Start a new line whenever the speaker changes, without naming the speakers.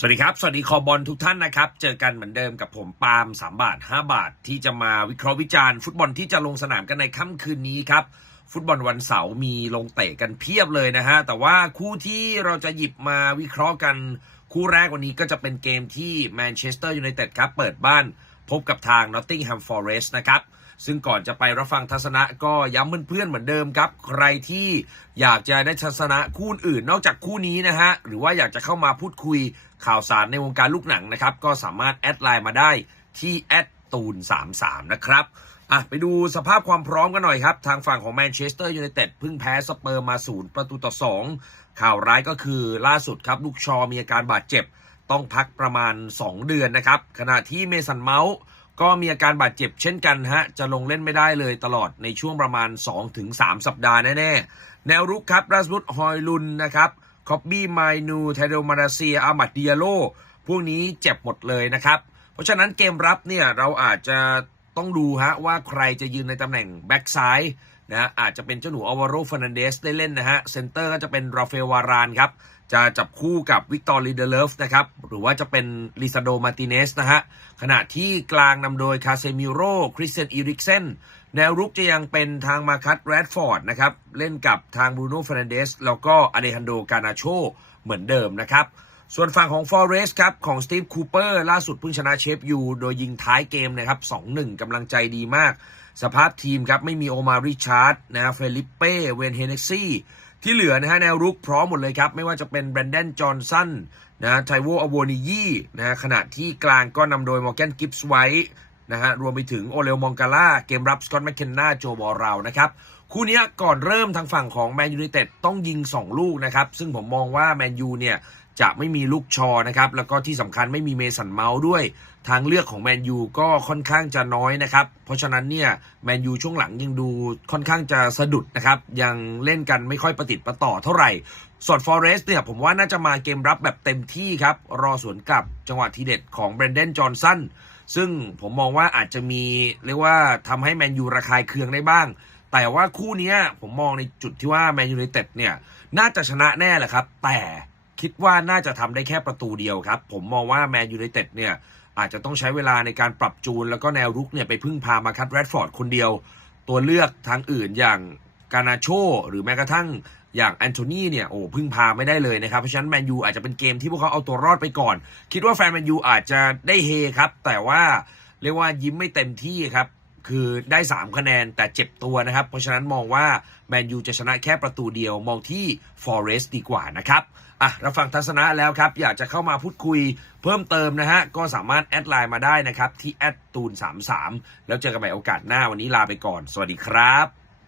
สวัสดีครับ สวัสดีคอบอลทุกท่านนะครับ เจอกันเหมือนเดิมกับผมปาล์ม3บาท5บาท ที่จะมาวิเคราะห์วิจารณ์ฟุตบอลที่จะลงสนามกันในค่ำคืนนี้ครับ ฟุตบอลวันเสาร์มีลงเตะกันเพียบเลยนะฮะ แต่ว่าคู่ที่เราจะหยิบมาวิเคราะห์กัน คู่แรกวันนี้ก็จะเป็นเกมที่แมนเชสเตอร์ยูไนเต็ดครับ เปิดบ้าน พบกับทาง Nottingham Forest นะครับซึ่งก่อนจะไปรับฟังทัศนะก็ย้ำเพื่อนๆเหมือนเดิมครับ ใครที่อยากจะได้ทัศนะคู่อื่นนอกจากคู่นี้นะฮะ หรือว่าอยากจะเข้ามาพูดคุยข่าวสารในวงการลูกหนังนะครับ ก็สามารถแอดไลน์มาได้ที่แอดตูน33 นะครับอะไปดูสภาพความพร้อมกันหน่อยครับ ทางฝั่งของแมนเชสเตอร์ยูไนเต็ดเพิ่งแพ้สเปอร์มาศูนย์ประตูต่อ 2 ข่าวร้ายก็คือล่าสุดครับ ลูกชอมีอาการบาดเจ็บ ต้องพักประมาณ 2 เดือนนะครับ ขณะที่เมสันเมาส์ก็มีอาการบาดเจ็บเช่นกันฮะ จะลงเล่นไม่ได้เลยตลอดในช่วงประมาณ 2-3 สัปดาห์แน่ๆ แนวรุกครับรัสบุตฮอยลุนนะครับคอบบี้ไมนูไทโดมาราเซียอามัดเดิยโลพวกนี้เจ็บหมดเลยนะครับ เพราะฉะนั้นเกมรับเนี่ยเราอาจจะต้องดูฮะว่าใครจะยืนในตำแหน่งแบ็กซ้าย นะอาจจะเป็นเจ้าหนูอวาโรฟ r นันเดสได้เล่นนะฮะเซนเตอร์ก็จะเป็นราเอลวารานครับจะจับคู่กับวิกตอร์ลีเดเลฟนะครับหรือว่าจะเป็นลิซาโดมาติเนสนะฮะขณะที่กลางนำโดยคาเซมิโรคริสเตียนอีริกเซนแนวรุกจะยังเป็นทางมาคัตแรดฟอร์ดนะครับเล่นกับทางบรูโน่ฟ r นันเดสแล้วก็อเลฮันโดกานาโชเหมือนเดิมนะครับ ส่วนฝั่งของ Forest ครับ ของสตีฟคูเปอร์ล่าสุดเพิ่งชนะเชฟยูโดยยิงท้ายเกมนะครับ 2-1กำลังใจดีมาก สภาพทีมครับ ไม่มีโอมาริชาร์ดนะเฟลิปเป้ เวนเฮเนซี่ที่เหลือนะฮะแนวรุกพร้อมหมดเลยครับ ไม่ว่าจะเป็นแบรนเดนจอห์นสันนะไทโวอโวนิยี่นะฮะขณะที่กลางก็นำโดยมอร์แกนกิฟส์ไว้ นะฮะรวมไปถึงโอเลวมองกาล่าเกมรับสกอตแมคเคนนาโจบอรานะครับคู่นี้ก่อนเริ่มทางฝั่งของแมนยูไนเต็ดต้องยิง 2 ลูกนะครับ ซึ่งผมมองว่าแมนยูเนี่ยจะไม่มีลูกชอนะครับ แล้วก็ที่สำคัญไม่มีเมสันเมาส์ด้วย ทางเลือกของแมนยูก็ค่อนข้างจะน้อยนะครับ เพราะฉะนั้นเนี่ยแมนยูช่วงหลังยังดูค่อนข้างจะสะดุดนะครับ ยังเล่นกันไม่ค่อยประติดประต่อเท่าไหร่ส่วนฟอเรสต์เนี่ยผมว่าน่าจะมาเกมรับแบบเต็มที่ครับ รอสวนกลับจังหวะทีเด็ดของเบรนเดนจอห์นสัน ซึ่งผมมองว่าอาจจะมีเรียกว่าทำให้แมนยูระคายเคืองได้บ้าง แต่ว่าคู่นี้ผมมองในจุดที่ว่าแมนยูไนเต็ดเนี่ยน่าจะชนะแน่แหละครับ แต่คิดว่าน่าจะทำได้แค่ประตูเดียวครับ ผมมองว่าแมนยูไนเต็ดเนี่ยอาจจะต้องใช้เวลาในการปรับจูน แล้วก็แนวรุกเนี่ยไปพึ่งพามาคัตแรดฟอร์ดคนเดียว ตัวเลือกทางอื่นอย่างกานาโชหรือแม้กระทั่ง อย่างแอนโทนีเนี่ยโอ้พึ่งพาไม่ได้เลยนะครับ เพราะฉะนั้นแมนยูอาจจะเป็นเกมที่พวกเขาเอาตัวรอดไปก่อน คิดว่าแฟนแมนยูอาจจะได้เฮครับ แต่ว่าเรียกว่ายิ้มไม่เต็มที่ครับคือได้ 3 คะแนนแต่เจ็บตัวนะครับ เพราะฉะนั้นมองว่าแมนยูจะชนะแค่ประตูเดียว มองที่ Forest ดีกว่านะครับ อะเราฟังทัศนะแล้วครับ อยากจะเข้ามาพูดคุยเพิ่มเติมนะฮะ ก็สามารถแอดไลน์มาได้นะครับ ที่แอดตูน33แล้วเจอกันใหม่โอกาสหน้าวันนี้ลาไปก่อน สวัสดีครับ